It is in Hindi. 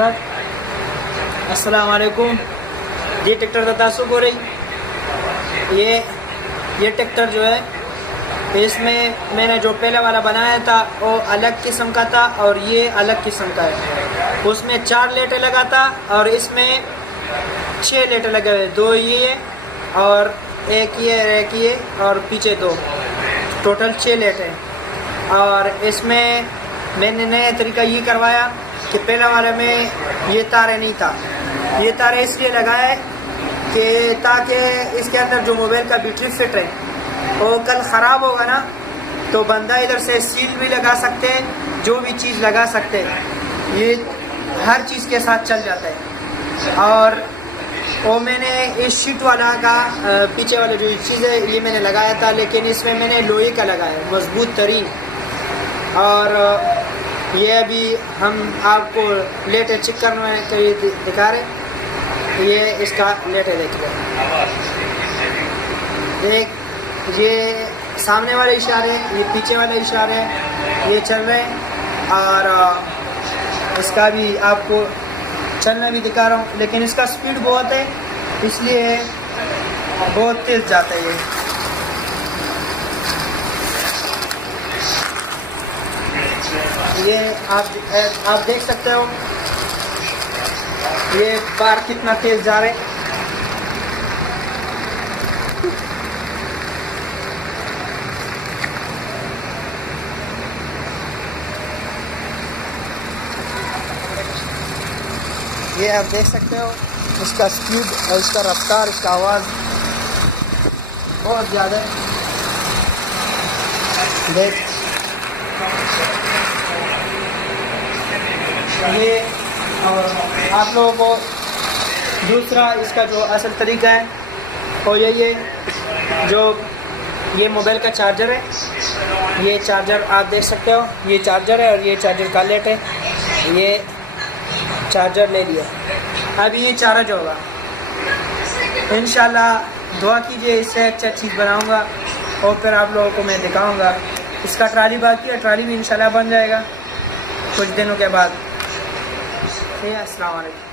सर अस्सलाम वालेकुम जी। ट्रैक्टर का तासुब हो रही। ये ट्रैक्टर जो है इसमें मैंने जो पहले वाला बनाया था वो अलग किस्म का था और ये अलग किस्म का है। उसमें 4 लेटर लगा था और इसमें 6 लेटर लगे हुए, 2 ये और एक ये और पीछे 2, टोटल 6 लेटर हैं। और इसमें मैंने नया तरीका ये करवाया कि पहले वाले में ये तारे नहीं था। ये तारे इसलिए लगाया है कि ताकि इसके अंदर जो मोबाइल का बैटरी फिट है वो कल ख़राब होगा ना तो बंदा इधर से सील भी लगा सकते हैं, जो भी चीज़ लगा सकते हैं, ये हर चीज़ के साथ चल जाता है। और वो मैंने इस शीट वाला का पीछे वाला जो चीज़ है ये मैंने लगाया था, लेकिन इसमें मैंने लोहे का लगाया, मजबूत तरीन। और ये अभी हम आपको लेटर चेक करने के लिए दिखा रहे। ये इसका लेटर देखिए, ये सामने वाले इशारे, ये पीछे वाले इशारे ये चल रहे हैं। और इसका भी आपको चलना भी दिखा रहा हूँ, लेकिन इसका स्पीड बहुत है इसलिए बहुत तेज़ जाता है। ये आप देख सकते हो ये बार कितना तेज जा रहे हैं। ये आप देख सकते हो इसका स्पीड और इसका रफ्तार, इसका आवाज़ बहुत ज़्यादा है। देख ये, और आप लोगों को दूसरा इसका जो असल तरीका है वो यही है, जो ये मोबाइल का चार्जर है, ये चार्जर आप देख सकते हो, ये चार्जर है और ये चार्जर का लेट है। ये चार्जर ले लिया, अभी ये चार्ज होगा। इंशाल्लाह दुआ कीजिए, इससे अच्छा चीज़ बनाऊंगा और फिर आप लोगों को मैं दिखाऊंगा। इसका ट्राली बाकी है, ट्राली भी इंशाल्लाह बन जाएगा कुछ दिनों के बाद। अस्सलाम वालेकुम।